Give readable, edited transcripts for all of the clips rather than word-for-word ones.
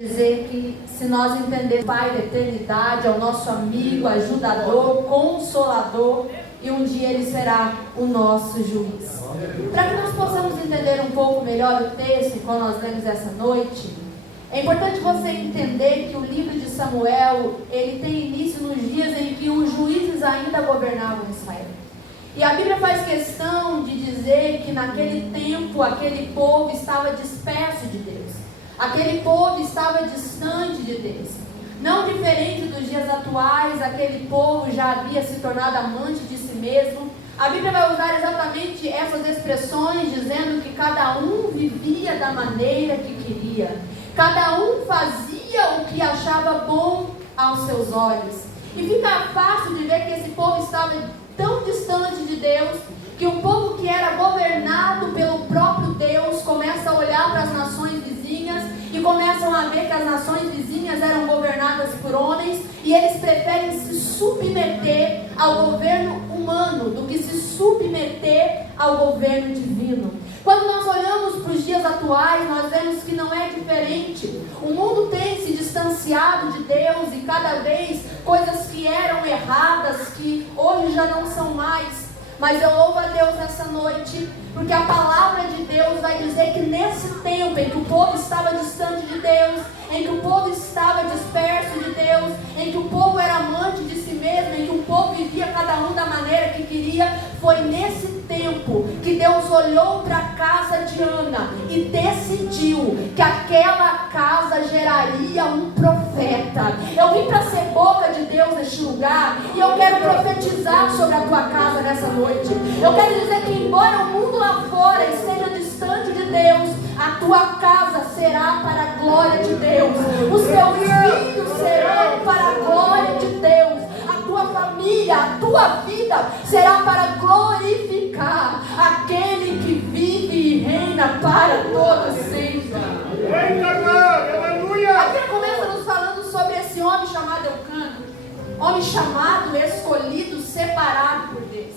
Dizer que se nós entendermos o Pai da eternidade, é o nosso amigo, ajudador, consolador, e um dia Ele será o nosso juiz. Para que nós possamos entender um pouco melhor o texto, quando nós lemos essa noite, é importante você entender que o livro de Samuel, ele tem início nos dias em que os juízes ainda governavam Israel. E a Bíblia faz questão de dizer que naquele tempo, aquele povo estava disperso de Deus. Aquele povo estava distante de Deus. Não diferente dos dias atuais, aquele povo já havia se tornado amante de si mesmo. A Bíblia vai usar exatamente essas expressões, dizendo que cada um vivia da maneira que queria. Cada um fazia o que achava bom aos seus olhos. E fica fácil de ver que esse povo estava tão distante de Deus, que o povo que era governado pelo próprio Deus começa a olhar para as nações vizinhas e começam a ver que as nações vizinhas eram governadas por homens, e eles preferem se submeter ao governo humano do que se submeter ao governo divino. Quando nós olhamos para os dias atuais, nós vemos que não é diferente. O mundo tem se distanciado de Deus, e cada vez coisas que eram erradas, que hoje já não são mais. Mas eu louvo a Deus nessa noite, porque a palavra de Deus vai dizer que nesse tempo em que o povo estava distante de Deus, em que o povo estava disperso de Deus, em que o povo era amante de si mesmo, em que o povo vivia cada um da maneira que queria, foi nesse tempo que Deus olhou para a casa de Ana e decidiu que aquela casa geraria um profeta. Eu vim para ser boca de Deus neste lugar, e eu quero profetizar sobre a tua casa nessa noite. Eu quero dizer que embora o mundo lá fora esteja distante de Deus, a tua casa será para a glória de Deus. Os teus filhos serão para a glória de Deus. A tua família, a tua vida será para glorificar aquele que vive e reina para todo sempre. A Bíblia começa nos falando sobre esse homem chamado Eucana, homem chamado, escolhido, separado por Deus.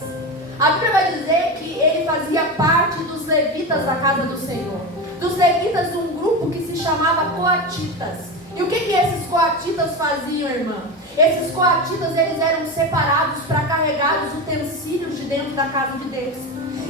A Bíblia vai dizer que ele fazia parte dos levitas da casa do Senhor, dos levitas de um grupo que se chamava coatitas. E o que esses coatitas faziam, irmã? Esses coatitas, eles eram separados para carregar os utensílios de dentro da casa de Deus.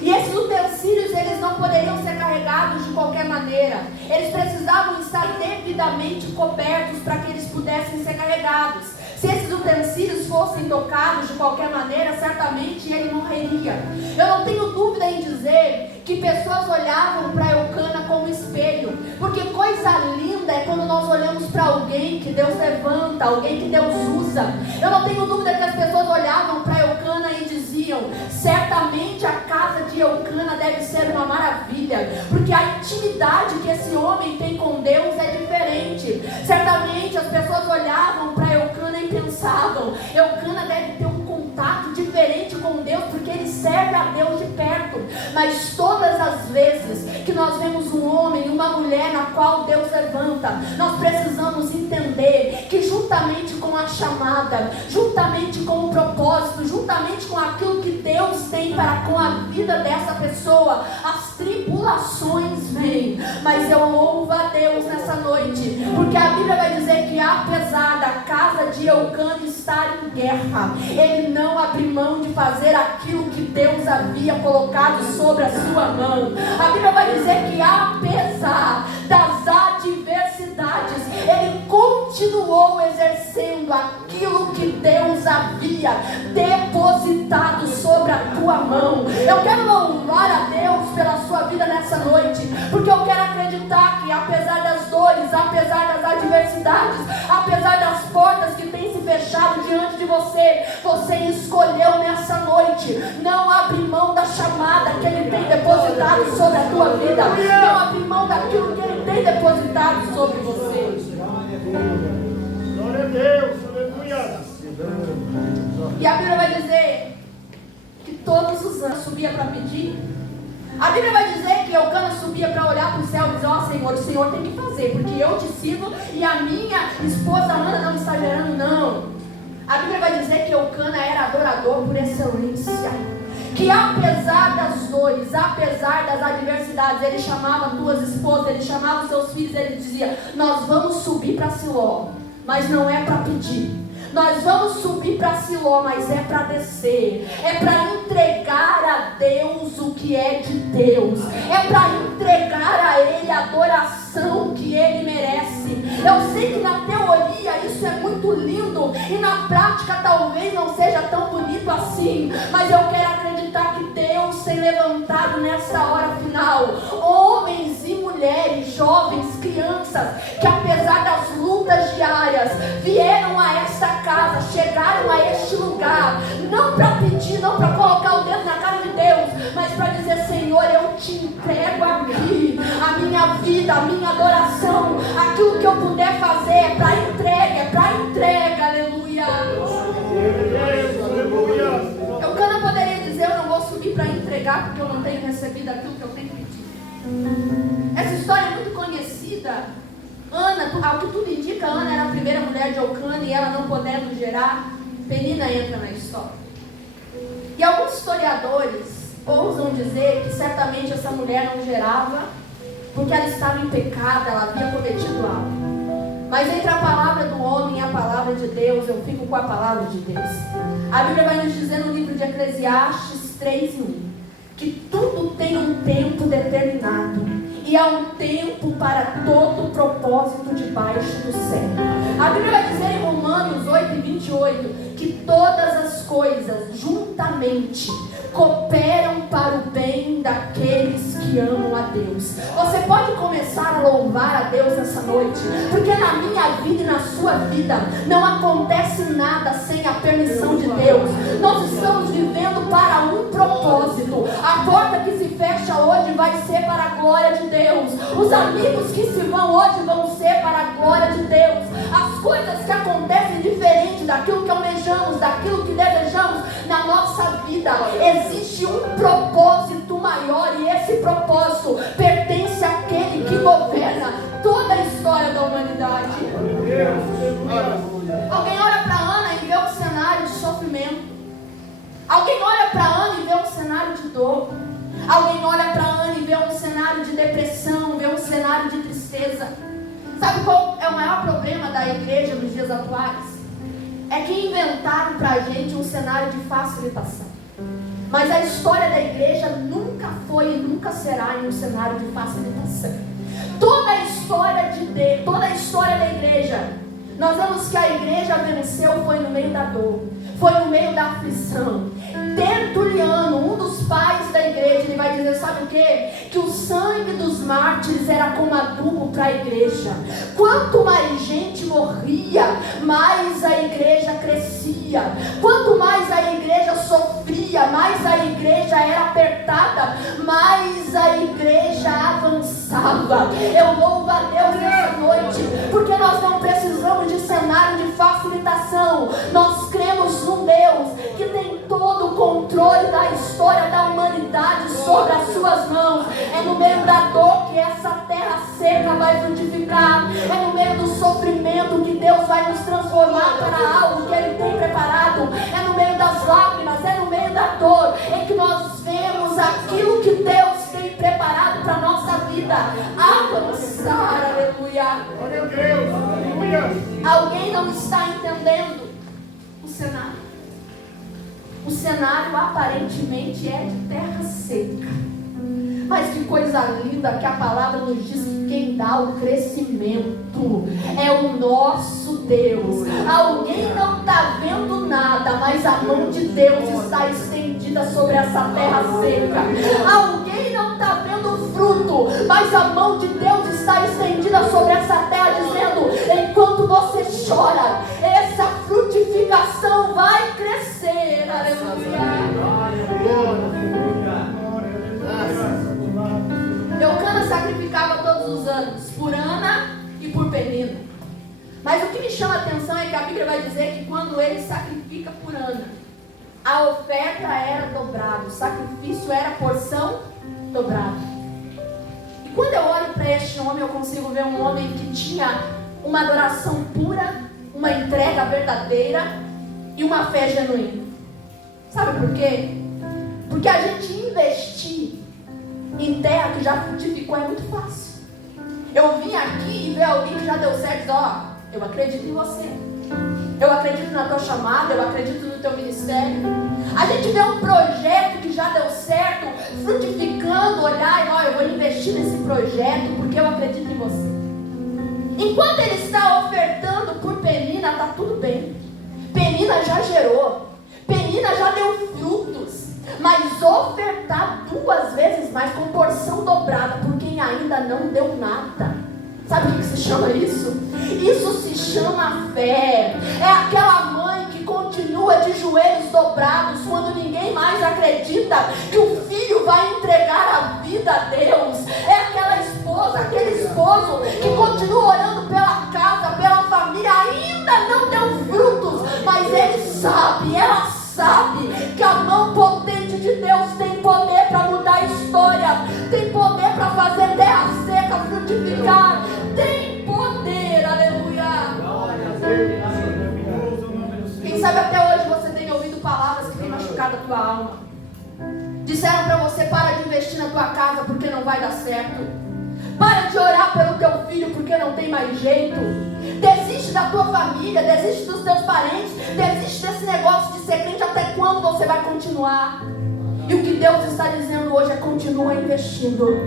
E esses utensílios, eles não poderiam ser carregados de qualquer maneira. Eles precisavam estar devidamente cobertos para que eles pudessem ser carregados. Se esses utensílios fossem tocados de qualquer maneira, certamente ele morreria. Eu não tenho dúvida em dizer que pessoas olhavam para Eucana como espelho, porque coisa linda é quando nós olhamos para alguém que Deus levanta, alguém que Deus usa. Eu não tenho dúvida que as pessoas olhavam para Eucana e diziam: certamente a casa de Eucana deve ser uma maravilha, porque a intimidade que esse homem tem com Deus é diferente. Certamente as pessoas olhavam para Eucana e pensavam: Eucana deve ter um contato diferente com Deus, porque ele serve a Deus de perto. Mas todas as vezes que nós vemos um homem, uma mulher na qual Deus levanta, nós precisamos entender que juntamente com a chamada, juntamente com o propósito, juntamente com aquilo que Deus tem para com a vida dessa pessoa, as tribulações vêm. Mas eu louvo a Deus nessa noite, porque a Bíblia vai dizer que apesar da casa de Eucana estar em guerra, ele não abriu mão de fazer aquilo que Deus havia colocado sobre a sua mão. A Bíblia vai dizer que apesar das adversidades, ele continuou exercendo aquilo que Deus havia depositado sobre a tua mão. Eu quero louvar a Deus pela sua vida nessa noite, porque eu quero acreditar que apesar das dores, apesar das adversidades, apesar das portas que têm se fechado diante de você, você escolheu nessa noite não abrir mão da chamada que ele tem depositado sobre a tua vida, não abrir mão daquilo que ele tem depositado sobre você. Glória a Deus, aleluia. E a Bíblia vai dizer que todos os anos subia para pedir. A Bíblia vai dizer que Eucana subia para olhar para o céu e dizer: ó Senhor, o Senhor tem que fazer, porque eu te sirvo e a minha esposa Ana não está gerando, não. A Bíblia vai dizer que Eucana era adorador por excelência. que apesar das dores, apesar das adversidades, ele chamava as tuas esposas, ele chamava os seus filhos, ele dizia: nós vamos subir para Siló, mas não é para pedir. Nós vamos subir para Siló, mas é para descer. É para entregar a Deus o que é de Deus. É para entregar a Ele a adoração que Ele merece. Eu sei que na teoria isso é muito lindo e na prática talvez não seja tão bonito assim, mas eu quero acreditar que Deus tem levantado nessa hora final homens e mulheres, jovens, crianças, que apesar das lutas diárias vieram a esta casa, chegaram a este lugar, não para pedir, não para colocar o dedo na cara de Deus, mas para dizer: Senhor, eu te entrego aqui a minha vida, a minha adoração, aquilo que eu puder fazer é para entrega, aleluia. Eucana poderia dizer: eu não vou subir para entregar porque eu não tenho recebido aquilo que eu tenho pedido. Essa história é muito conhecida. Ana, ao que tudo indica, Ana era a primeira mulher de Eucana e ela não podendo gerar, Penina entra na história. E alguns historiadores ousam dizer que certamente essa mulher não gerava porque ela estava em pecado, ela havia cometido algo. Mas entre a palavra do homem e a palavra de Deus, eu fico com a palavra de Deus. A Bíblia vai nos dizer no livro de Eclesiastes 3:1 que tudo tem um tempo determinado. E há um tempo para todo propósito debaixo do céu. A Bíblia vai dizer em Romanos 8:28 que todas as coisas juntamente cooperam para o bem daqueles que amam a Deus. Você pode começar a louvar a Deus essa noite, porque na minha vida e na sua vida não acontece nada sem a permissão de Deus. Nós estamos vivendo para um propósito. A porta que se fecha hoje vai ser para a glória de Deus. Os amigos que se vão hoje vão ser para a glória de Deus. As coisas que acontecem diferente daquilo que almejamos, daquilo que desejamos na nossa vida, existe um propósito maior, e esse propósito pertence àquele que governa toda a história da humanidade. Alguém olha para Ana e vê um cenário de sofrimento. Alguém olha para Ana e vê um cenário de dor. Alguém olha para Ana e vê um cenário de depressão, vê um cenário de tristeza. Sabe qual é o maior problema da igreja nos dias atuais? É que inventaram para a gente um cenário de facilitação. Mas a história da igreja nunca foi e nunca será em um cenário de facilitação. Toda a história da igreja, nós vemos que a igreja venceu foi no meio da dor, foi no meio da aflição. Tertuliano, um dos pais da igreja, ele vai dizer, sabe o quê? Que o sangue dos mártires era como adubo para a igreja. Quanto mais gente morria, mais a igreja crescia. Quanto mais a igreja sofria, mais a igreja era apertada, mais a igreja avançava. Eu louvo a Deus nessa noite, porque nós não precisamos de cenário de facilitação. Nós cremos num Deus que tem todo o controle da história da humanidade sobre as suas mãos. É no meio da dor que essa terra seca vai frutificar. É no meio do sofrimento que Deus vai nos transformar para algo que Ele tem preparado. É no meio das lágrimas, é no meio da dor em que nós vemos aquilo que Deus tem preparado para a nossa vida avançar. Aleluia. Glória a Deus. Aleluia. Alguém não está entendendo o cenário. O cenário aparentemente é de terra seca. Mas que coisa linda que a palavra nos diz que quem dá o crescimento é o nosso Deus. Alguém não está vendo nada, mas a mão de Deus está estendida sobre essa terra seca. Alguém não está vendo fruto, mas a mão de Deus está estendida sobre essa terra, dizendo: enquanto você chora, essa frutificação vai crescer. Aleluia. Eucana sacrificava todos os anos por Ana e por Penina. Mas o que me chama a atenção é que a Bíblia vai dizer que quando ele sacrifica por Ana, a oferta era dobrada, o sacrifício era porção dobrada. E quando eu olho para este homem, eu consigo ver um homem que tinha uma adoração pura, uma entrega verdadeira e uma fé genuína. Sabe por quê? Porque Porque a gente investir em terra que já frutificou é muito fácil. Eu vim aqui e ver alguém que já deu certo, ó, eu acredito em você. Eu acredito na tua chamada, eu acredito no teu ministério. A gente vê um projeto que já deu certo, frutificando, olhar e ó, eu vou investir nesse projeto porque eu acredito em você. Enquanto ele está ofertando por Penina, está tudo bem. Penina já gerou, Penina já deu frutos, mas ofertar 2 vezes mais com porção dobrada por quem ainda não deu nada. Sabe o que se chama isso? Isso se chama fé. É aquela mãe que continua de joelhos dobrados quando ninguém mais acredita que o filho vai entregar a vida a Deus. É aquela esposa, aquele esposo que continua orando pela casa, pela família, ainda não deu frutos, mas ele sabe, ela sabe que a mão potente de Deus tem poder para mudar a história, tem poder para fazer terra seca frutificar, tem poder, aleluia. Quem sabe até hoje você tem ouvido palavras que têm machucado a tua alma. Disseram para você: para de investir na tua casa porque não vai dar certo. Para de orar pelo teu filho porque não tem mais jeito. Desiste da tua família, desiste dos teus parentes, desiste desse negócio de ser crente. Até quando você vai continuar? E o que Deus está dizendo hoje é: continua investindo,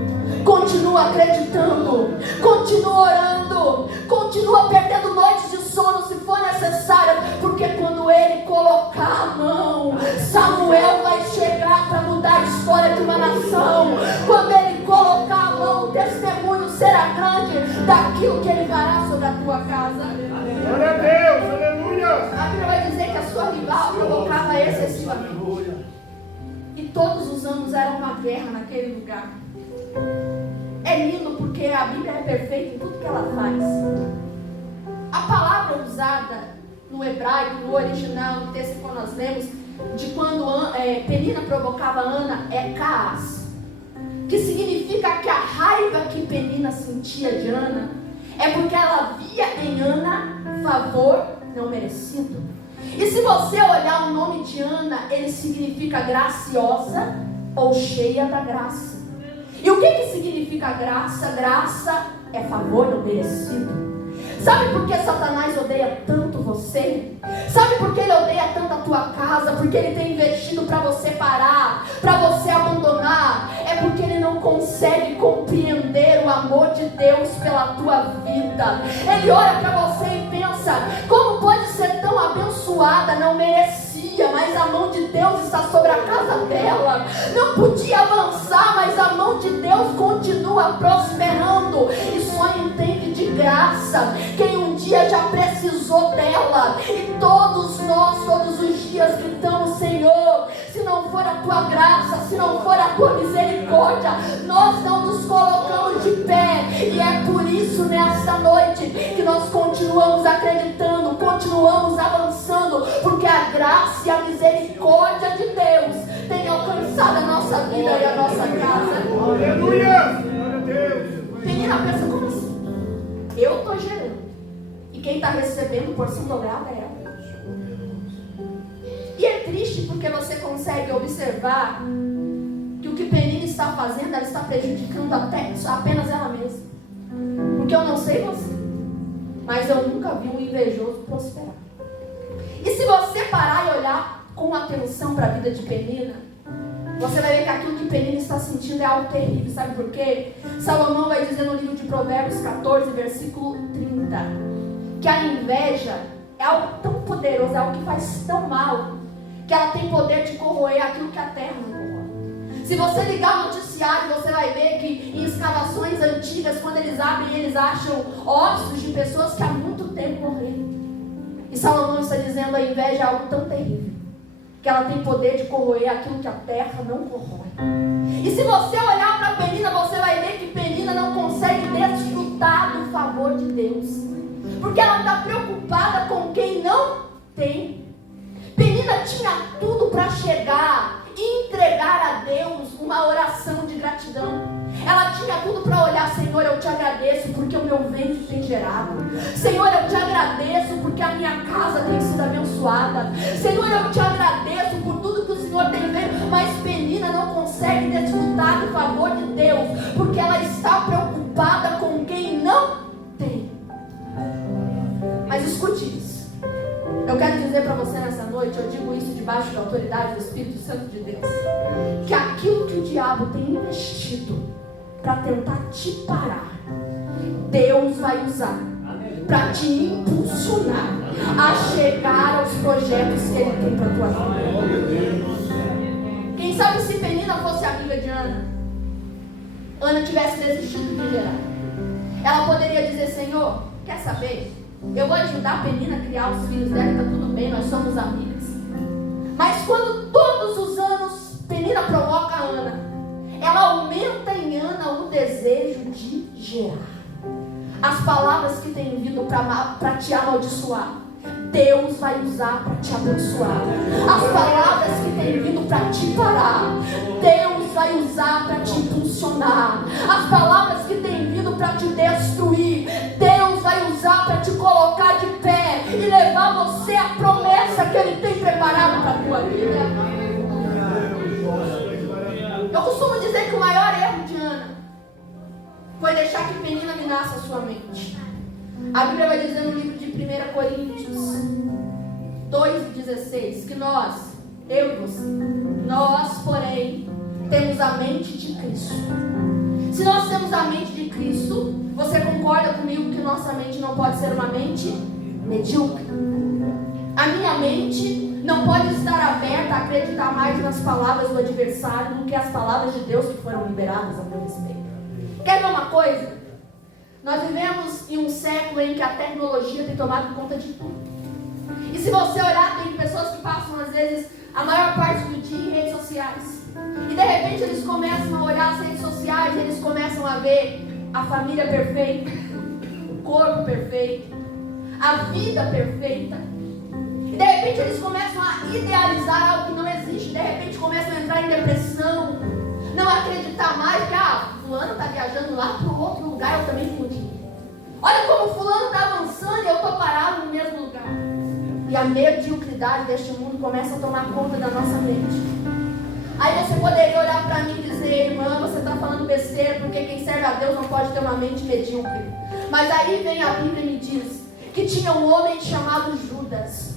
continua acreditando, continua orando, continua perdendo noites de sono se for necessário, porque quando Ele colocar a mão, Samuel vai chegar para mudar a história de uma nação. Quando Ele colocar a mão, o testemunho será grande daquilo que Ele fará sobre a tua casa. Glória a Deus, aleluia. A Bíblia vai dizer que a sua rival provocava excessivamente. E todos os anos era uma guerra naquele lugar. É lindo porque a Bíblia é perfeita em tudo que ela faz. A palavra usada no hebraico, no original, no texto que nós lemos, de quando Penina provocava Ana, é Caás, que significa que a raiva que Penina sentia de Ana é porque ela via em Ana favor não merecido. E se você olhar o nome de Ana, ele significa graciosa ou cheia da graça. E o que significa graça? Graça é favor não merecido. Sabe por que Satanás odeia tanto você? Sabe por que ele odeia tanto a tua casa? Porque ele tem investido para você parar, para você abandonar. É porque ele não consegue compreender o amor de Deus pela tua vida. Ele olha para você e pensa: como pode ser tão abençoada? Não merecia, mas a mão de Deus está sobre a casa dela. Não podia avançar, mas a mão de Deus continua prosperando. E só entende de graça quem um dia já precisou dela. E todos nós, todos os dias gritamos: Senhor, se não for a tua graça, se não for a tua misericórdia, nós não nos colocamos de pé. E é por isso nesta noite que nós continuamos acreditando, continuamos avançando, porque a graça e a misericórdia de Deus tem alcançado a nossa vida e a nossa casa. Aleluia! Penina pensa: como assim? Eu estou gerando, e quem está recebendo porção dobrada é ela. E é triste porque você consegue observar que o que Penina está fazendo, ela está prejudicando apenas ela mesma. Porque eu não sei você, mas eu nunca vi um invejoso prosperar. E se você parar e olhar com atenção para a vida de Penina, você vai ver que aquilo que Penina está sentindo é algo terrível. Sabe por quê? Salomão vai dizer no livro de Provérbios 14, versículo 30, que a inveja é algo tão poderoso, é algo que faz tão mal, que ela tem poder de corroer aquilo que a terra não corrói. Se você ligar o noticiário, você vai ver que em escavações antigas, quando eles abrem, eles acham ossos de pessoas que há muito tempo morreram. E Salomão está dizendo: a inveja é algo tão terrível, que ela tem poder de corroer aquilo que a terra não corrói. E se você olhar para Penina, você vai ver que Penina não consegue desfrutar do favor de Deus, porque ela está preocupada com quem não tem. Penina tinha tudo para chegar e entregar a Deus uma oração de gratidão. Ela tinha tudo para olhar: Senhor, eu te agradeço porque o meu ventre tem gerado. Senhor, eu te agradeço porque a minha casa tem sido abençoada. Senhor, eu te agradeço por tudo que o Senhor tem feito. Mas Penina Mas escute isso. Eu quero dizer para você nessa noite, eu digo isso debaixo da autoridade do Espírito Santo de Deus, que aquilo que o diabo tem investido para tentar te parar, Deus vai usar para te impulsionar a chegar aos projetos que Ele tem para a tua vida. Quem sabe se Penina fosse amiga de Ana, Ana tivesse desistido de gerar. Ela poderia dizer: Senhor, quer saber? Eu vou ajudar a Penina a criar os filhos dela, está tudo bem, nós somos amigas. Mas quando todos os anos Penina provoca a Ana, ela aumenta em Ana o desejo de gerar. As palavras que têm vindo para te amaldiçoar, Deus vai usar para te abençoar. As palavras que têm vindo para te parar, Deus vai usar para te impulsionar. As palavras que têm vindo para te destruir, Deus vai usar para te colocar de pé e levar você à promessa que Ele tem preparado para a tua vida. Eu costumo dizer que o maior erro de Ana foi deixar que Penina minasse a sua mente. A Bíblia vai dizer no livro de 1 Coríntios 2,16 que nós, eu e você, nós, porém, temos a mente de Cristo. Se nós temos a mente de Cristo, você concorda comigo que nossa mente não pode ser uma mente medíocre? A minha mente não pode estar aberta a acreditar mais nas palavras do adversário do que as palavras de Deus que foram liberadas a meu respeito. Quer ver uma coisa? Nós vivemos em um século em que a tecnologia tem tomado conta de tudo. E se você olhar, tem pessoas que passam às vezes a maior parte do dia em redes sociais. E de repente eles começam a olhar as redes sociais e eles começam a ver a família perfeita, o corpo perfeito, a vida perfeita. E de repente eles começam a idealizar algo que não existe. De repente começam a entrar em depressão, não acreditar mais que fulano está viajando lá para outro lugar, eu também pude. Olha como fulano está avançando e eu estou parado no mesmo lugar. E a mediocridade deste mundo começa a tomar conta da nossa mente. Aí você poderia olhar para mim e dizer: irmã, você está falando besteira, porque quem serve a Deus não pode ter uma mente medíocre. Mas aí vem a Bíblia e me diz que tinha um homem chamado Judas,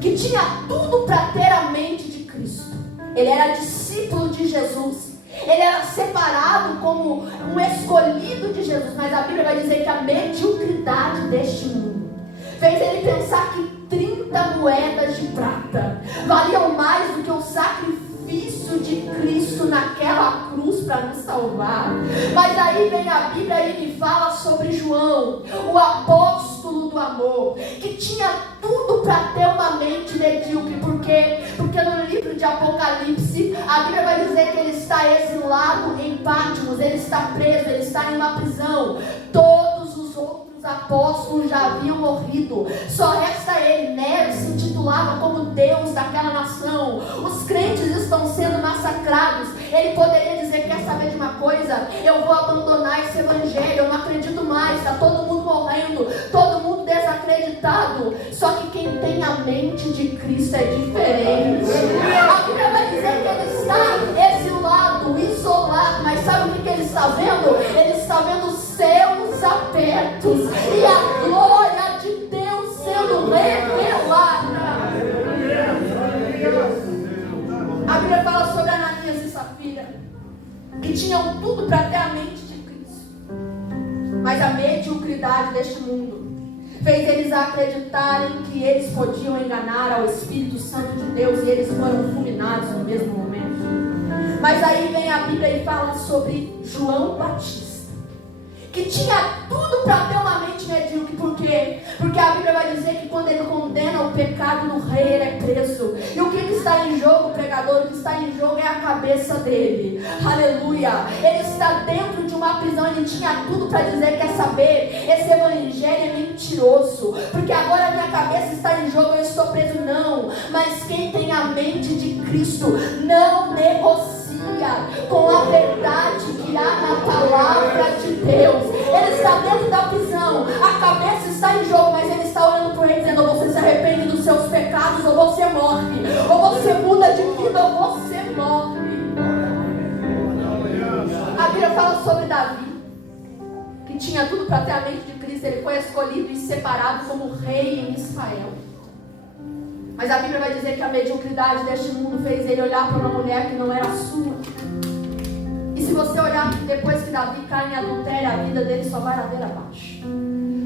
que tinha tudo para ter a mente de Cristo. Ele era discípulo de Jesus. Ele era separado como um escolhido de Jesus. Mas a Bíblia vai dizer que a mediocridade deste mundo fez ele pensar que 30 moedas de prata valiam mais do que o sacrifício de Cristo naquela cruz para nos salvar. Mas aí vem a Bíblia e me fala sobre João, o apóstolo do amor, que tinha tudo para ter uma mente medíocre. Por quê? Porque no livro de Apocalipse, a Bíblia vai dizer que ele está exilado em Patmos, ele está preso, ele está em uma prisão. Todos os outros apóstolos já haviam morrido, só resta ele. Nero se intitulava como Deus daquela nação. Os crentes estão sendo massacrados. Ele poderia dizer: quer saber de uma coisa? Eu vou abandonar esse evangelho, eu não acredito mais, está todo mundo morrendo, todo mundo desacreditado. Só que quem tem a mente de Cristo é diferente. A Bíblia vai dizer que ele está exilado, isolado, mas sabe o que ele está vendo? Ele está vendo os céus abertos e a glória de Deus sendo revelada. A Bíblia fala sobre Ananias e Safira, que tinham tudo para ter a mente de Cristo, mas a mediocridade deste mundo fez eles acreditarem que eles podiam enganar ao Espírito Santo de Deus, e eles foram fulminados no mesmo momento. Mas aí vem a Bíblia e fala sobre João Batista, que tinha tudo para ter uma mente medíocre. Por quê? Porque a Bíblia vai dizer que quando ele condena o pecado no rei, ele é preso. E o que está em jogo, pregador? O que está em jogo é a cabeça dele. Aleluia! Ele está dentro de uma prisão. Ele tinha tudo para dizer: quer saber? Esse evangelho é mentiroso, porque agora a minha cabeça está em jogo, eu estou preso. Não, mas quem tem a mente de Cristo não negocia com a verdade que há na palavra de Deus. Ele está dentro da prisão, a cabeça está em jogo, mas ele está olhando para ele dizendo: ou você se arrepende dos seus pecados, ou você morre, ou você muda de vida, ou você morre. A Bíblia fala sobre Davi, que tinha tudo para ter a mente de Cristo. Ele foi escolhido e separado como rei em Israel. Mas a Bíblia vai dizer que a mediocridade deste mundo fez ele olhar para uma mulher que não era sua. E se você olhar depois que Davi cai em adultério, a vida dele só vai ladeira abaixo.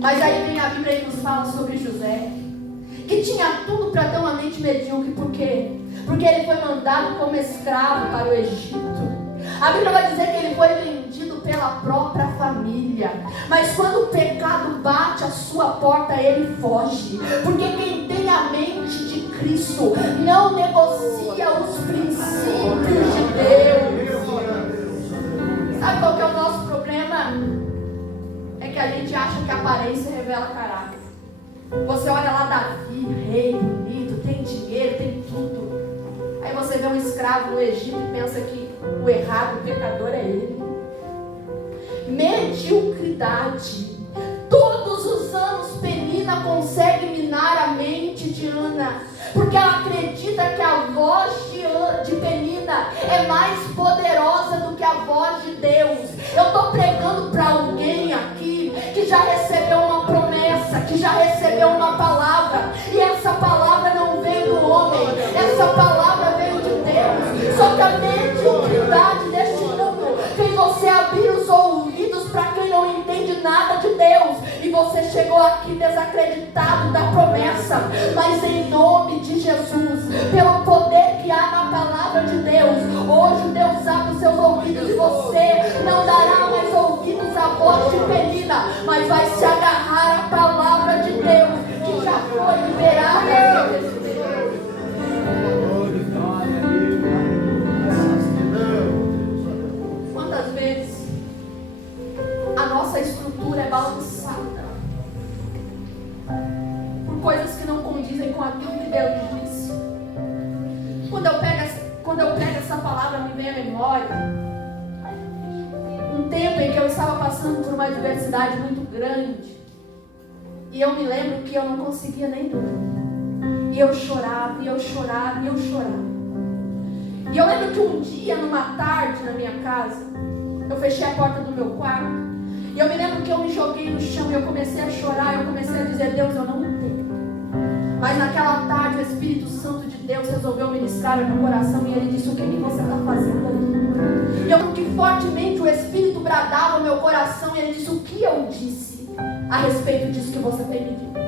Mas aí vem a Bíblia e nos fala sobre José, que tinha tudo para ter uma mente medíocre. Por quê? Porque ele foi mandado como escravo para o Egito. A Bíblia vai dizer que ele foi vendido pela própria família. Mas quando o pecado bate a sua porta, ele foge. Porque quem tem a mente de Cristo não negocia os princípios de Deus. Sabe qual que é o nosso problema? É que a gente acha que a aparência revela caráter. Você olha lá Davi, rei, bonito, tem dinheiro, tem tudo. Aí você vê um escravo no Egito e pensa que o errado, o pecador é ele. Mediocridade. Todos os anos Penina consegue minar a mente de Ana, porque ela acredita que a voz de Penina é mais poderosa do que a voz de Deus. Eu estou pregando para alguém aqui que já recebeu uma promessa, que já recebeu uma palavra, e essa palavra não veio do homem, essa palavra veio de Deus. Só que a mediocridade deste mundo fez você abrir os ouvidos para quem não entende nada de Deus, e você chegou aqui desacreditado da promessa. Mas em nome de Jesus, pelo poder que há na palavra de Deus, hoje Deus abre os seus ouvidos, e você não dará mais ouvidos à voz de Penina, mas vai se agarrar à palavra de Deus que já foi liberada. Quantas vezes a nossa estrutura é balançada por coisas que não condizem com aquilo que Deus disse? Quando eu pego essa palavra, me vem à memória um tempo em que eu estava passando por uma adversidade muito grande, e eu me lembro que eu não conseguia nem dormir, e eu chorava, e eu chorava, e eu chorava. E eu lembro que um dia, numa tarde na minha casa, eu fechei a porta do meu quarto, e eu me lembro que eu me joguei no chão e eu comecei a chorar, eu comecei a dizer: Deus, eu não entendo. Mas naquela tarde o Espírito Santo de Deus resolveu ministrar no meu coração, e ele disse: o que você está fazendo ali? E eu lembro que fortemente o Espírito bradava no meu coração, e ele disse: o que eu disse a respeito disso que você tem me dito?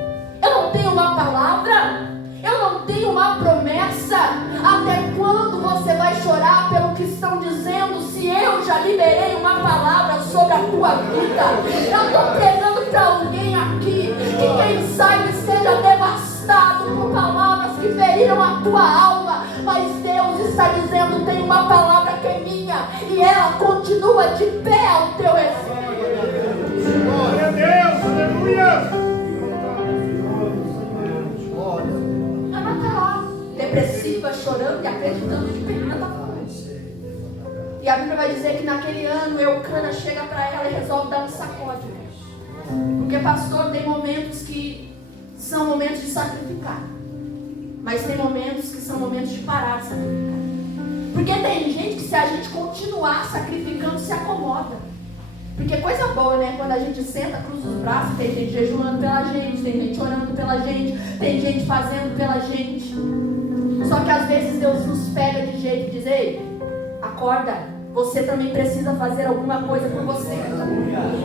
Eu não tenho uma palavra? Eu não tenho uma promessa? Até quando você vai chorar pelo que estão dizendo, se eu já liberei uma palavra sobre a tua vida? Eu estou pregando para alguém aqui que, quem sabe, esteja devastado por palavras que feriram a tua alma, mas Deus está dizendo: tem uma palavra que é minha, e ela continua de pé ao teu respeito. Glória a Deus, aleluia. Depressiva, chorando e acreditando que Penina está falando. E a Bíblia vai dizer que naquele ano Eucana chega para ela e resolve dar um sacode. Porque, pastor, tem momentos que são momentos de sacrificar, mas tem momentos que são momentos de parar de sacrificar. Porque tem gente que, se a gente continuar sacrificando, se acomoda. Porque coisa boa, né? Quando a gente senta, cruza os braços, tem gente jejuando pela gente, tem gente orando pela gente, tem gente fazendo pela gente. Só que às vezes Deus nos pega de jeito e diz: ei, acorda, você também precisa fazer alguma coisa por você.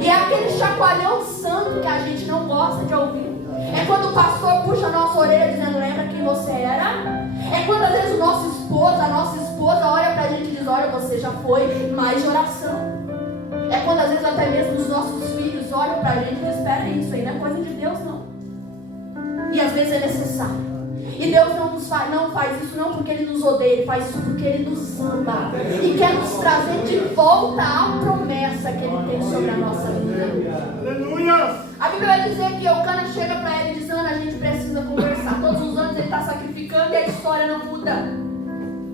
E é aquele chacoalhão santo que a gente não gosta de ouvir. É quando o pastor puxa a nossa orelha dizendo: lembra quem você era? É quando às vezes o nosso esposo, a nossa esposa olha pra gente e diz: olha, você já foi mais de oração. É quando às vezes até mesmo os nossos filhos olham pra gente e dizem: espera aí, isso aí não é coisa de Deus não. E às vezes é necessário. E Deus não faz isso não porque Ele nos odeia, Ele faz isso porque Ele nos ama e quer nos trazer de volta à promessa que Ele tem sobre a nossa vida. Aleluia! A Bíblia vai dizer que Eucana chega para ela e diz: Ana, a gente precisa conversar. Todos os anos ele está sacrificando e a história não muda.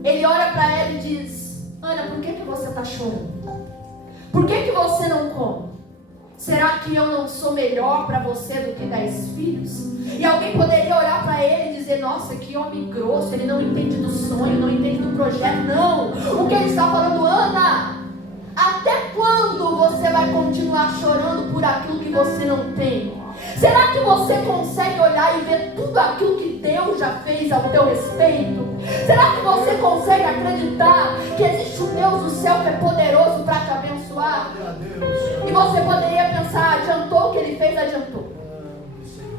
Ele olha para ela e diz: Ana, por que você está chorando? Por que você não come? Será que eu não sou melhor para você do que 10 filhos? E alguém poderia olhar para ele e dizer: nossa, que homem grosso, ele não entende do sonho, não entende do projeto. Não, o que ele está falando: Ana, há Até quando você vai continuar chorando por aquilo que você não tem? Será que você consegue olhar e ver tudo aquilo que Deus já fez ao teu respeito? Será que você consegue acreditar que existe um Deus do céu que é poderoso para te abençoar? E você poderia pensar, adiantou o que Ele fez? Adiantou.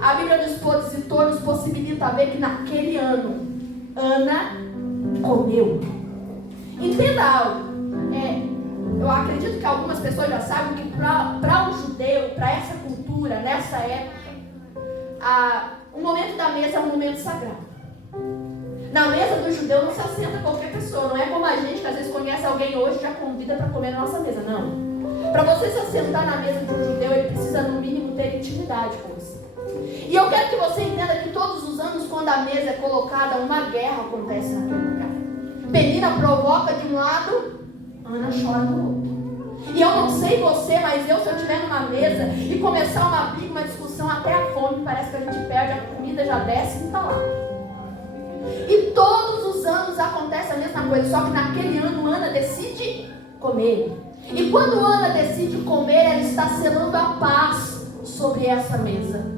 A Bíblia do Expositor nos possibilita ver que naquele ano, Ana comeu. Entenda algo. Eu acredito que algumas pessoas já sabem que para um judeu, para essa cultura, nessa época, o momento da mesa é um momento sagrado. Na mesa do judeu não se assenta qualquer pessoa. Não é como a gente que às vezes conhece alguém hoje e já convida para comer na nossa mesa. Não. Para você se assentar na mesa de um judeu, ele precisa no mínimo ter intimidade com você. E eu quero que você entenda que todos os anos, quando a mesa é colocada, uma guerra acontece naquele lugar. Penina provoca de um lado, Ana chora do outro. E eu não sei você, mas se eu estiver numa mesa e começar uma briga, uma discussão, até a fome, parece que a gente perde, a comida já desce e está lá. E todos os anos acontece a mesma coisa, só que naquele ano Ana decide comer. E quando Ana decide comer, ela está selando a paz sobre essa mesa.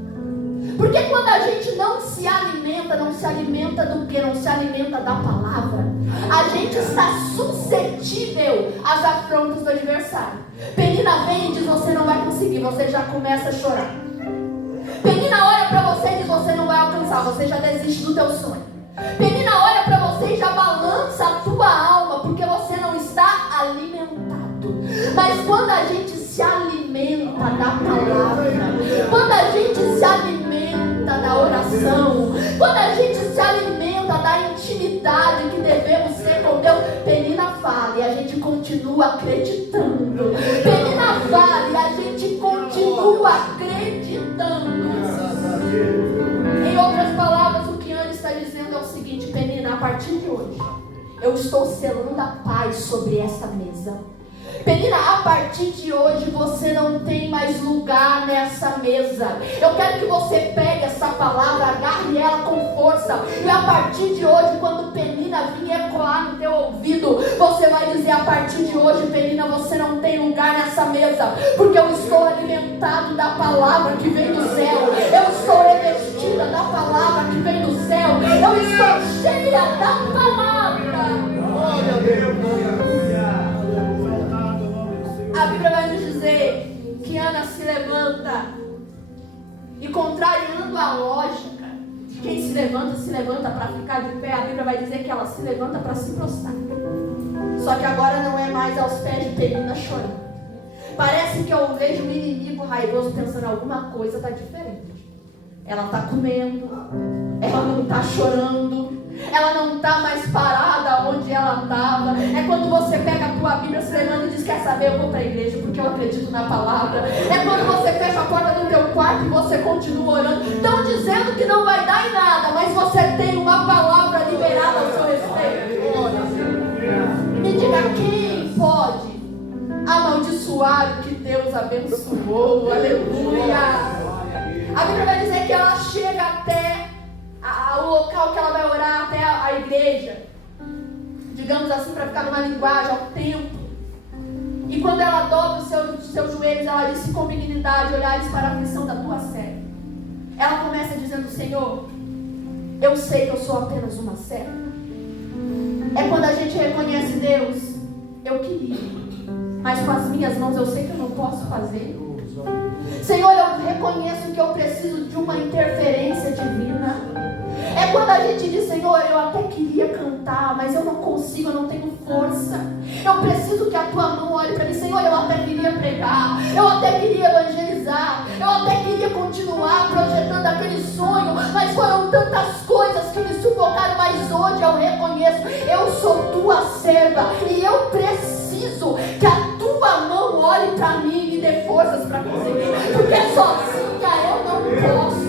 Porque quando a gente não se alimenta do que? Não se alimenta da palavra. A gente está suscetível às afrontas do adversário. Penina vem e diz, você não vai conseguir, você já começa a chorar. Penina olha para você e diz, você não vai alcançar, você já desiste do teu sonho. Penina olha para você e já balança a tua alma, porque você não está alimentado. Mas quando a gente se alimenta da palavra, quando a gente se alimenta da oração, quando a gente se alimenta da intimidade que devemos ter com Deus, Penina fala e a gente continua acreditando. Penina fala e a gente continua acreditando. Em outras palavras, o que Ana está dizendo é o seguinte: Penina, a partir de hoje eu estou selando a paz sobre essa mesa. Penina, a partir de hoje você não tem mais lugar nessa mesa. Eu quero que você pegue essa palavra, agarre ela com força. E a partir de hoje, quando Penina vir ecoar no teu ouvido, você vai dizer, a partir de hoje, Penina, você não tem lugar nessa mesa. Porque eu estou alimentado da palavra que vem do céu. Eu estou revestida da palavra que vem do céu. Eu estou cheia da palavra. Glória a Deus. A Bíblia vai nos dizer que Ana se levanta e, contrariando a lógica, quem se levanta para ficar de pé. A Bíblia vai dizer que ela se levanta para se prostrar. Só que agora não é mais aos pés de Penina chorando. Parece que eu vejo um inimigo raivoso pensando, alguma coisa está diferente. Ela está comendo, ela não está chorando, ela não está mais parada onde ela estava. É quando você pega a tua Bíblia, se levanta e diz, quer saber, eu vou para a igreja porque eu acredito na palavra. É quando você fecha a porta do teu quarto e você continua orando. Estão dizendo que não vai dar em nada, mas você tem uma palavra liberada ao seu respeito. Me diga, quem pode amaldiçoar o que Deus abençoou? Aleluia. A Bíblia vai dizer que ela chega até o local que ela vai orar, até a igreja, digamos assim, para ficar numa linguagem, ao templo. E quando ela dobra os seus joelhos, ela disse com benignidade, olhares para a aflição da tua serva. Ela começa dizendo, Senhor, eu sei que eu sou apenas uma serva. É quando a gente reconhece, Deus, eu queria, mas com as minhas mãos eu sei que eu não posso fazer. Senhor, eu reconheço que eu preciso de uma interferência divina. É quando a gente diz, Senhor, eu até queria cantar, mas eu não consigo, eu não tenho força. Eu preciso que a tua mão olhe para mim. Senhor, eu até queria pregar, eu até queria evangelizar, eu até queria continuar projetando aquele sonho, mas foram tantas coisas que me sufocaram. Mas hoje eu reconheço, eu sou tua serva e eu preciso que a tua mão olhe para mim e me dê forças para conseguir, porque sozinha eu não posso.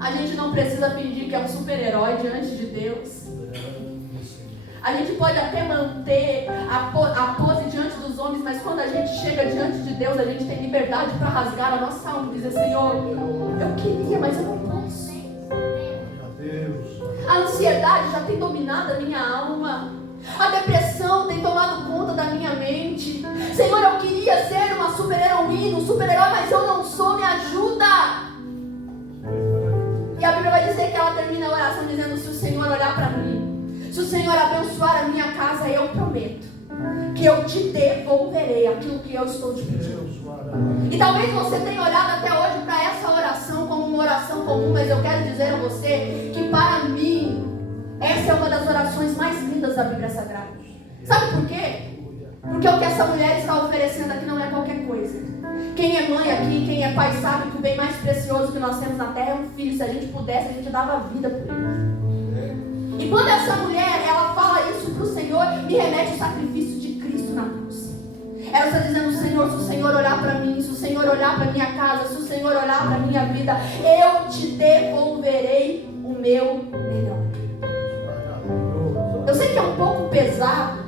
A gente não precisa fingir que é um super-herói diante de Deus. A gente pode até manter a pose diante dos homens, mas quando a gente chega diante de Deus, a gente tem liberdade para rasgar a nossa alma e dizer, Senhor, eu queria, mas eu não posso. A ansiedade já tem dominado a minha alma. A depressão tem tomado conta da minha mente. Senhor, eu queria ser uma super-heroína, um super-herói, mas eu não sou, me ajuda. E a Bíblia vai dizer que ela termina a oração dizendo: se o Senhor olhar para mim, se o Senhor abençoar a minha casa, eu prometo que eu te devolverei aquilo que eu estou te pedindo. E talvez você tenha olhado até hoje para essa oração como uma oração comum, mas eu quero dizer a você que para mim essa é uma das orações mais lindas da Bíblia Sagrada. Sabe por quê? Porque o que essa mulher está oferecendo aqui não é qualquer coisa. Quem é mãe aqui, quem é pai, sabe que o bem mais precioso que nós temos na terra é um filho. Se a gente pudesse, a gente dava a vida por ele. E quando essa mulher, ela fala isso para o Senhor, me remete ao sacrifício de Cristo na cruz. Ela está dizendo: Senhor, se o Senhor olhar para mim, se o Senhor olhar para minha casa, se o Senhor olhar para minha vida, eu te devolverei o meu melhor. Eu sei que é um pouco pesado,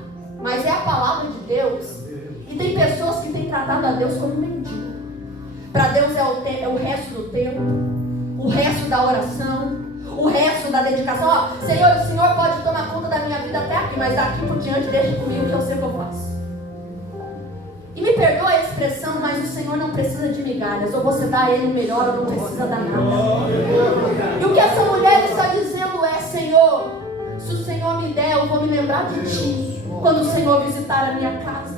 mas é a palavra de Deus. E tem pessoas que têm tratado a Deus como um mendigo. Para Deus é o resto do tempo, o resto da oração, o resto da dedicação. Ó, Senhor, o Senhor pode tomar conta da minha vida até aqui, mas daqui por diante deixa comigo que eu sei o que eu faço. E me perdoa a expressão, mas o Senhor não precisa de migalhas. Ou você dá a Ele o melhor, ou não precisa dar nada. E o que essa mulher está dizendo é: Senhor, se o Senhor me der, eu vou me lembrar de Ti quando o Senhor visitar a minha casa.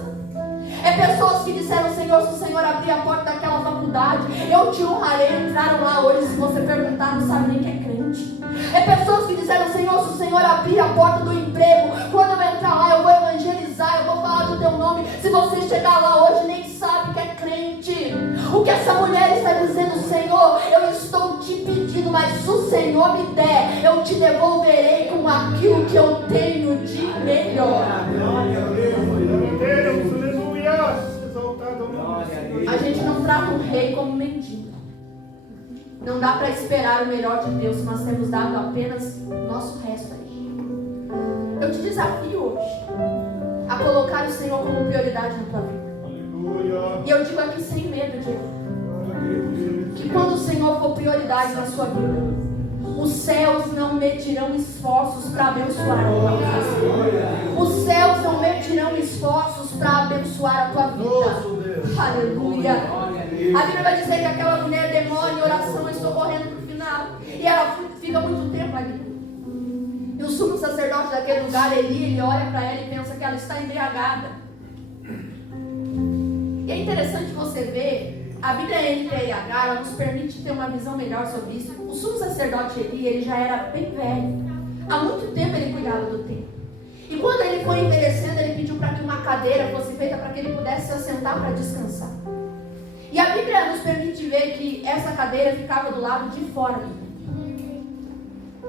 É pessoas que disseram: Senhor, se o Senhor abrir a porta daquela faculdade, eu te honrarei. Entraram lá hoje, se você perguntar, não sabe nem que é crente. É pessoas que disseram: Senhor, se o Senhor abrir a porta do emprego, quando eu entrar lá, eu vou evangelizar, eu vou falar do Teu nome. Se você chegar lá hoje, nem sabe que é crente. O que essa mulher está dizendo: Senhor, eu estou te pedindo, mas se o Senhor me der, eu te devolverei com aquilo que eu tenho de melhor. A gente não trata o rei como mendigo. Não dá para esperar o melhor de Deus se nós temos dado apenas o nosso resto a Ele. Eu te desafio hoje a colocar o Senhor como prioridade na tua vida. E eu digo aqui sem medo de erro, que quando o Senhor for prioridade na sua vida, os céus não medirão esforços para abençoar a tua casa. Os céus não medirão esforços para abençoar a tua vida. Aleluia. A Bíblia vai dizer que aquela mulher demora em oração e socorrendo para o final. E ela fica muito tempo ali. E o sumo sacerdote daquele lugar, ele olha para ela e pensa que ela está embriagada. E é interessante você ver, a Bíblia Eli e Agar, ela nos permite ter uma visão melhor sobre isso. O sumo sacerdote Eli, ele já era bem velho. Há muito tempo ele cuidava do templo. E quando ele foi envelhecendo, ele pediu para que uma cadeira fosse feita para que ele pudesse se assentar para descansar. E a Bíblia nos permite ver que essa cadeira ficava do lado de fora do templo.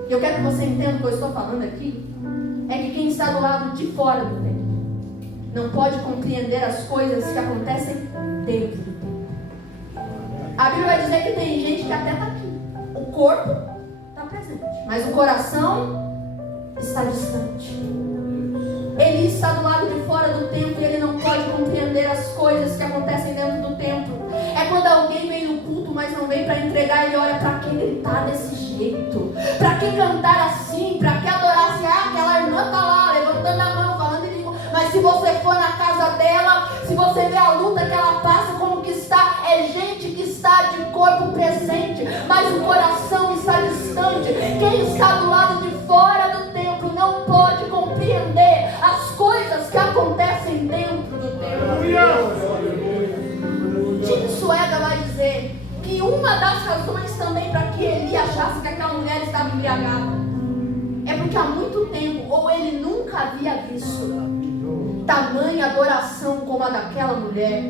E eu quero que você entenda o que eu estou falando aqui. É que quem está do lado de fora do templo não pode compreender as coisas que acontecem dentro do templo. A Bíblia vai dizer que tem gente que até está aqui. O corpo está presente, mas o coração está distante. Ele está do lado de fora do templo e ele não pode compreender as coisas que acontecem dentro do templo. É quando alguém vem no culto, mas não vem para entregar, ele olha: para que gritar desse jeito? Para que cantar assim? Para que adorar assim? Ah, aquela irmã está lá levantando a mão, falando em língua. Mas se você for na casa dela, se você ver a luta que ela passa, como que está, é gente que está de corpo presente, mas o coração está distante. Quem está do lado de fora do templo não pode compreender as coisas que acontecem dentro do templo. Tim Sueda vai dizer que uma das razões também para que Eli achasse que aquela mulher estava embriagada é porque há muito tempo, ou ele nunca havia visto tamanha adoração como a daquela mulher.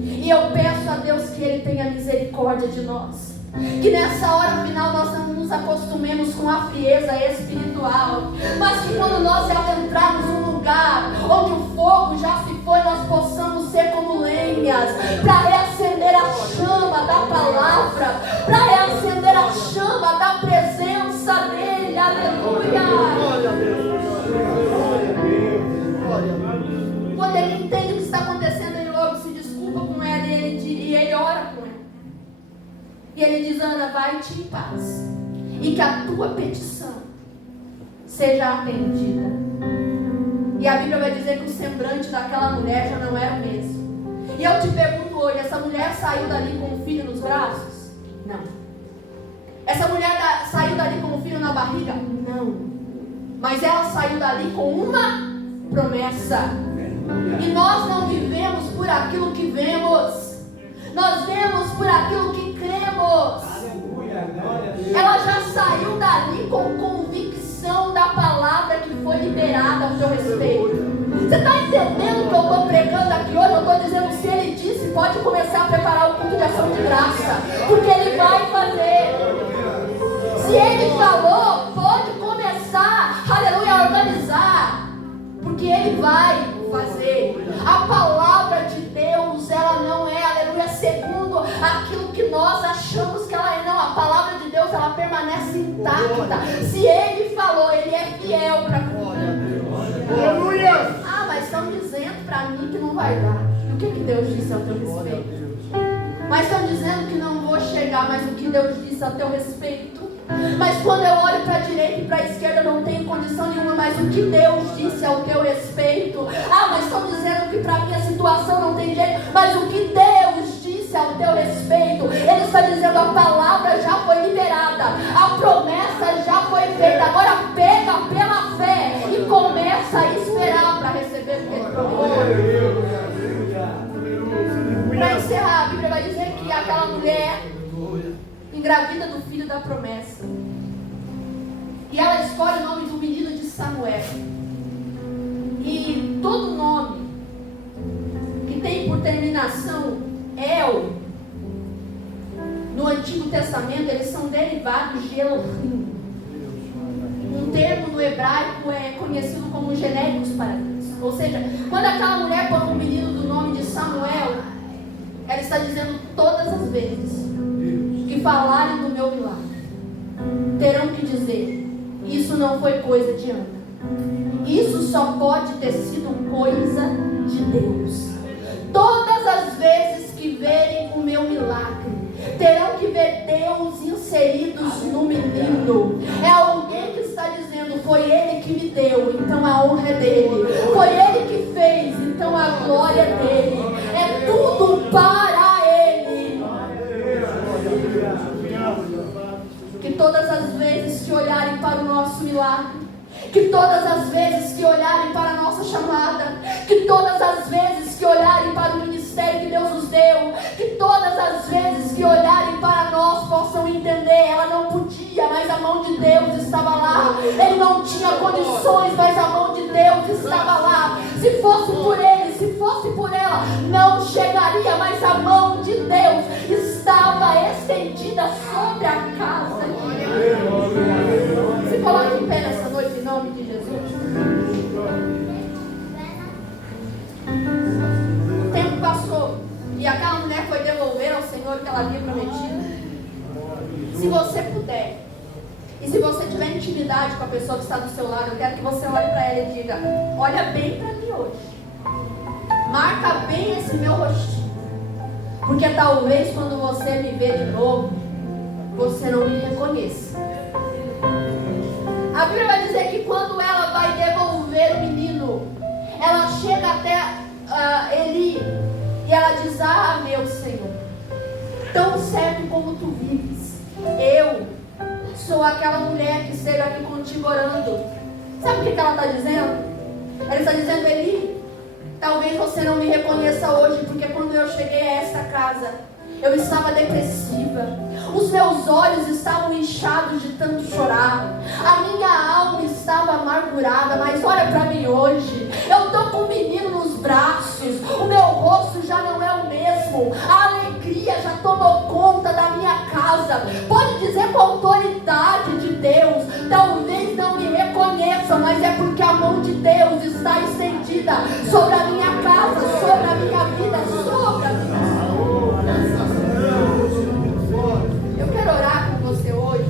E eu peço a Deus que Ele tenha misericórdia de nós, que nessa hora final nós não nos acostumemos com a frieza espiritual, mas que quando nós adentrarmos um lugar onde o fogo já se foi, nós possamos ser como lenhas para reacender a chama da palavra, para reacender a chama da presença dEle. Aleluia. Quando ele entende o que está acontecendo, ele logo se desculpa com ela e ele ora com ela. E ele diz: Ana, vai-te em paz, e que a tua petição seja atendida. E a Bíblia vai dizer que o semblante daquela mulher já não era o mesmo. E eu te pergunto hoje, essa mulher saiu dali com o filho nos braços? Não. Essa mulher saiu dali com o filho na barriga? Não. Mas ela saiu dali com uma promessa. E nós não vivemos por aquilo que vemos. Nós vemos por aquilo que cremos. Ela já saiu dali com convicção da palavra que foi liberada ao seu respeito. Você está entendendo o que eu estou pregando aqui hoje? Eu estou dizendo, se ele disse, pode começar a preparar o culto de ação de graça, porque ele vai fazer. Se ele falou, pode começar, aleluia, a organizar, porque ele vai fazer. A palavra de Deus, ela não é, aleluia, segundo aquilo que nós achamos que ela é. Não, a palavra de Deus, ela permanece intacta. Se ele falou, ele é fiel para cumprir. Aleluia! Ah, mas estão dizendo para mim que não vai dar. E o que Deus disse ao teu respeito? Mas estão dizendo que não vou chegar, mas o que Deus disse ao teu respeito? Mas quando eu olho para a direita e para a esquerda, eu não tenho condição nenhuma, mas o que Deus disse ao teu respeito? Ah, mas estão dizendo que para a minha situação não tem jeito, mas o que Deus disse ao teu respeito? Ele está dizendo, a palavra já foi liberada, a promessa já foi feita, agora pega pela fé e começa a esperar para receber o que ele prometeu. Para encerrar, a Bíblia vai dizer que aquela mulher engravida do filho da promessa, e ela escolhe o nome do menino de Samuel. E todo nome que tem por terminação El no Antigo Testamento, eles são derivados de Elohim. Um termo no hebraico é conhecido como genéricos para Deus. Ou seja, quando aquela mulher põe o menino do nome de Samuel, ela está dizendo todas as vezes que falarem do meu milagre, terão que dizer, isso não foi coisa de Ana. Isso só pode ter sido coisa de Deus. Todas as vezes que verem o meu milagre, terão que ver Deus inseridos no menino. É alguém que está dizendo, foi ele que me deu, então a honra é dele. Foi ele que fez, então a glória é dele. É tudo para ele. Que todas as vezes que olharem para o nosso milagre, que todas as vezes que olharem para a nossa chamada, que todas as vezes que olharem para o ministério que Deus nos deu, que todas as vezes que olharem para nós possam entender, ela não podia, mas a mão de Deus estava lá. Ele não tinha condições, mas a mão de Deus estava lá. Se fosse por ele, se fosse por ela, não chegaria, mas a mão de Deus estava estendida sobre a casa de Deus. Se coloque em pé nessa noite, em nome de Jesus. O tempo passou e aquela mulher foi devolver ao Senhor o que ela havia prometido. Se você puder, e se você tiver intimidade com a pessoa que está do seu lado, eu quero que você olhe para ela e diga, olha bem para mim hoje, marca bem esse meu rostinho, porque talvez quando você me ver de novo, você não me reconheça. A Bíblia vai dizer que quando ela vai devolver o menino, ela chega até Eli e ela diz, ah, meu Senhor, tão certo como tu vives, eu sou aquela mulher que esteve aqui contigo orando. Sabe o que ela está dizendo? Ela está dizendo, Eli, talvez você não me reconheça hoje, porque quando eu cheguei a esta casa, eu estava depressiva, os meus olhos estavam inchados de tanto chorar, a minha alma estava amargurada, mas olha para mim hoje, eu estou com um menino nos braços, o meu rosto já não é o mesmo, a alegria já tomou conta da minha casa. Pode dizer com a autoridade de Deus, talvez não me reconheçam, mas é porque a mão de Deus está estendida sobre a minha casa, sobre a minha vida, sobre a minha vida. Eu quero orar com você hoje.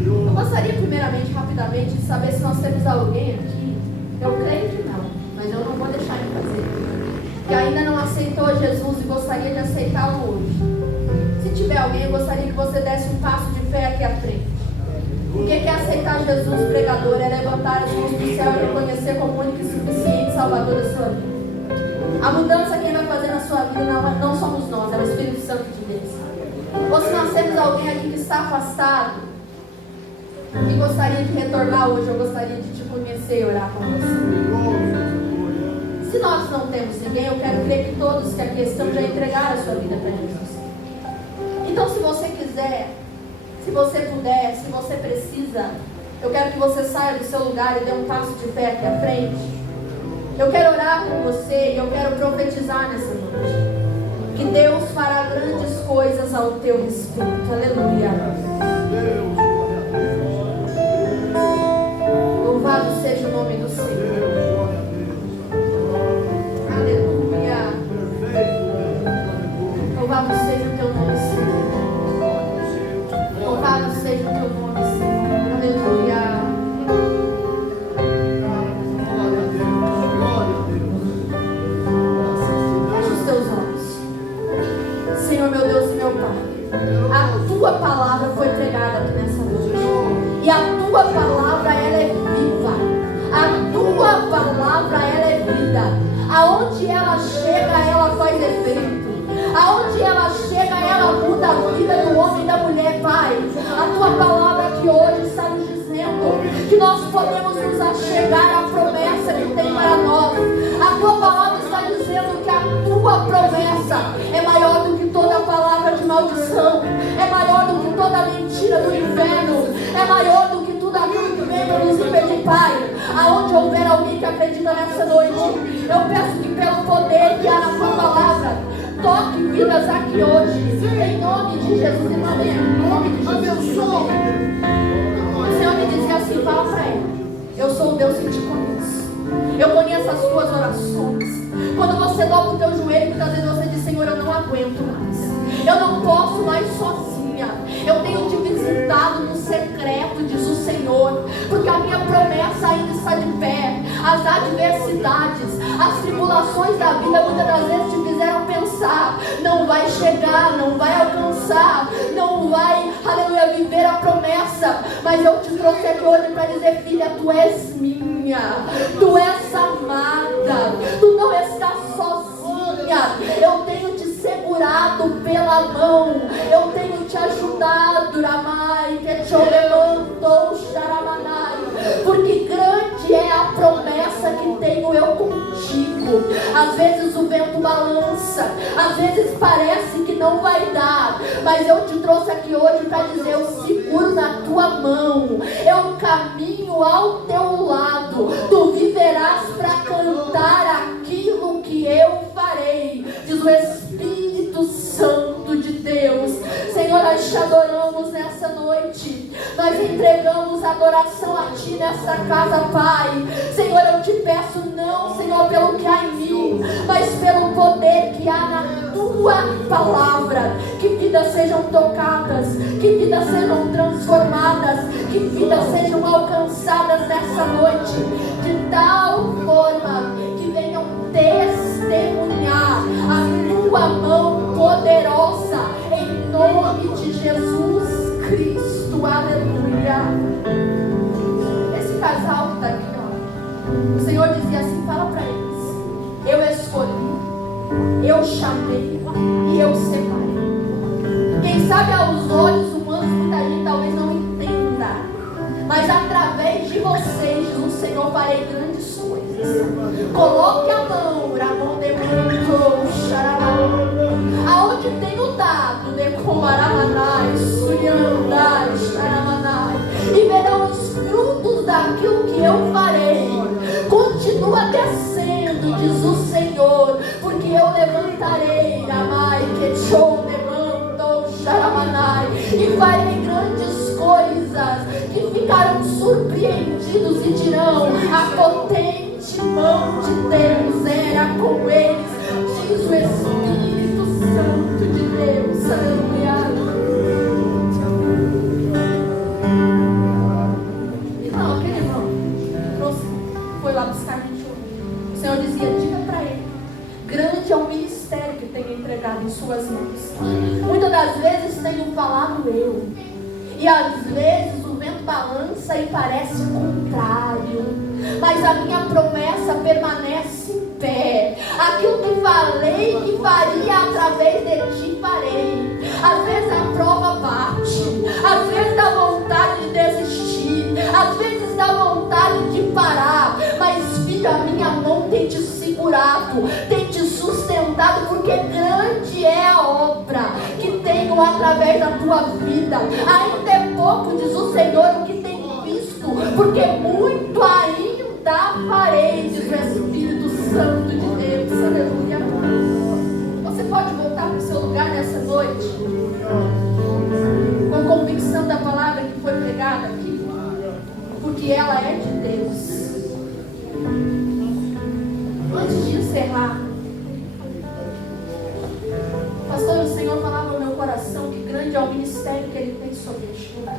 Eu gostaria primeiramente, rapidamente, de saber se nós temos alguém aqui. Eu creio que não, mas eu não vou deixar de fazer, que ainda não aceitou Jesus e gostaria de aceitá-lo hoje. Se tiver alguém, eu gostaria que você desse um passo de fé aqui à frente. Porque quer aceitar Jesus pregador é levantar as mãos do céu e reconhecer como único e suficiente Salvador da sua vida. A mudança quem vai fazer na sua vida não somos nós, é o Espírito Santo de Deus. Ou se nós temos alguém aqui que está afastado e gostaria de retornar hoje, eu gostaria de te conhecer e orar com você. Se nós não temos ninguém, eu quero crer que todos que aqui estão já entregaram a sua vida para Jesus. Então, se você quiser, se você puder, se você precisa, eu quero que você saia do seu lugar e dê um passo de fé aqui à frente. Eu quero orar com você e eu quero profetizar nessa noite que Deus fará grandes coisas ao teu respeito. Aleluia. Louvado seja o nome do Senhor. Aleluia. Louvado seja o teu nome, Senhor. Louvado seja o teu nome, Senhor. Aleluia. Feche os teus olhos. Senhor, meu Deus e meu Pai, a tua palavra foi pregada aqui nessa noite. E a tua palavra, ela é viva. A tua palavra, ela é vida. Aonde ela chega, ela faz efeito. Aonde ela chega, ela muda a vida do homem e da mulher, Pai. A tua palavra que hoje está nos dizendo que nós podemos nos achegar à promessa que tem para nós. A tua palavra está dizendo que a tua promessa é maior do que toda palavra de maldição, é maior do que toda mentira do inferno, é maior do que tudo aquilo que vem para nos impedir, Pai. Aonde houver alguém que acredita nessa noite, eu peço que pelo poder que há na tua palavra, toque vidas aqui hoje, em nome de Jesus, em nome de Jesus. O Senhor me dizia assim, fala para ele, eu sou o Deus que te conheço, eu conheço as tuas orações. Quando você dobra o teu joelho, muitas vezes você diz, Senhor, eu não aguento mais, eu não posso mais sozinha, eu tenho te visitado no secreto, diz o Senhor, porque a minha promessa ainda está de pé. As adversidades, as tribulações da vida muitas das vezes te fizeram pensar, não vai chegar, não vai alcançar, não vai, aleluia, viver a promessa. Mas eu te trouxe aqui hoje para dizer, filha, tu és minha, tu és amada, tu não estás sozinha, eu tenho te segurado pela mão, eu tenho te ajudado, Ramai, que te levantou, Xaramanai, porque grande é a promessa que tenho eu contigo. Às vezes o vento balança, às vezes parece que não vai dar, mas eu te trouxe aqui hoje para dizer, eu seguro na tua mão, eu caminho ao teu lado, tu viverás para cantar aquilo que eu farei, diz o Espírito Santo de Deus. Senhor, nós te adoramos nessa noite, nós entregamos adoração a ti nessa casa, Pai. Senhor, eu te peço não, Senhor, pelo que há em mim, mas pelo poder que há na tua palavra, que vidas sejam tocadas, que vidas sejam transformadas, que vidas sejam alcançadas nessa noite, de tal forma que venham testemunhar a tua mão poderosa, em nome de Jesus Cristo, aleluia. Esse casal que está aqui, ó, o Senhor dizia assim, fala para eles, eu escolhi, eu chamei e eu separei. Quem sabe aos olhos humanos muita gente talvez não entenda, mas através de vocês, o Senhor, farei grandes coisas. Coloque a mão, Ramon de Manto, Xaramanai, aonde tenho dado, Decomaramanai, Suriandai, Xaramanai, e verão os frutos daquilo que eu farei. Continua descendo, diz o Senhor, porque eu levantarei, Ramai, que show de Manto, Xaramanai, e farei grandes coisas que ficarão surpreendidos e dirão, a potente mão de Deus era com eles, diz o Espírito Santo de Deus, aleluia. Então, aquele irmão foi lá buscar a gente. O Senhor dizia, diga para ele, grande é o ministério que tenho entregado em suas mãos. Muitas das vezes tenho falado eu, e às vezes o vento balança e parece contrário, mas a minha promessa permanece em pé. Aquilo que falei que faria através de ti, farei. Às vezes a prova bate, às vezes dá vontade de desistir, às vezes dá vontade de parar, mas filho, a minha mão tem te segurado, tem te sustentado, porque grande é a obra que tenho através da tua vida. Ainda é pouco, diz o Senhor, o que tenho visto, porque muito ainda farei, diz o Espírito Santo de Deus. Aleluia. Você pode voltar para o seu lugar nessa noite, com convicção da palavra que foi pregada aqui, porque ela é de Deus. Antes de encerrar, pastor, o Senhor falava no meu coração que grande é o ministério que Ele tem sobre este lugar.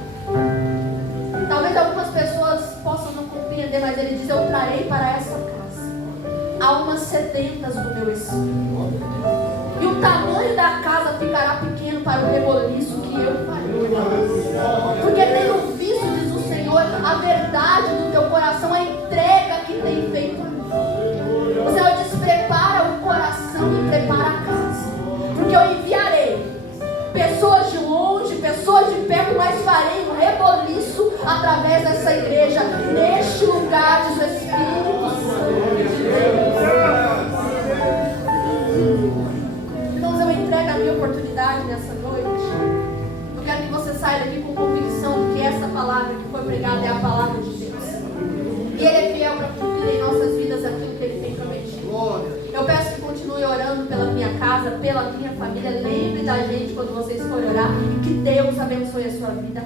Talvez algumas pessoas possam não compreender, mas Ele diz: eu trarei para essa casa almas sedentas do meu espírito, e o tamanho da casa ficará pequeno para o reboliço que eu farei. Porque tenho visto, diz o Senhor, a verdade do teu coração, a entrega que tem feito a mim. O Senhor diz: prepara o coração e prepara a casa, porque eu enviarei pessoas de longe, pessoas de perto, mas farei um reboliço através dessa igreja, neste lugar, diz o Espírito Santo de Deus. Irmãos, eu entrego a minha oportunidade nessa noite. Eu quero que você saia daqui com convicção de que essa palavra que foi pregada é a palavra de Deus, e Ele é fiel para cumprir em nossas vidas aquilo que Ele tem prometido. Eu peço que continue orando pela minha casa, pela minha família. Lembre da gente quando vocês forem orar, e que Deus abençoe a sua vida.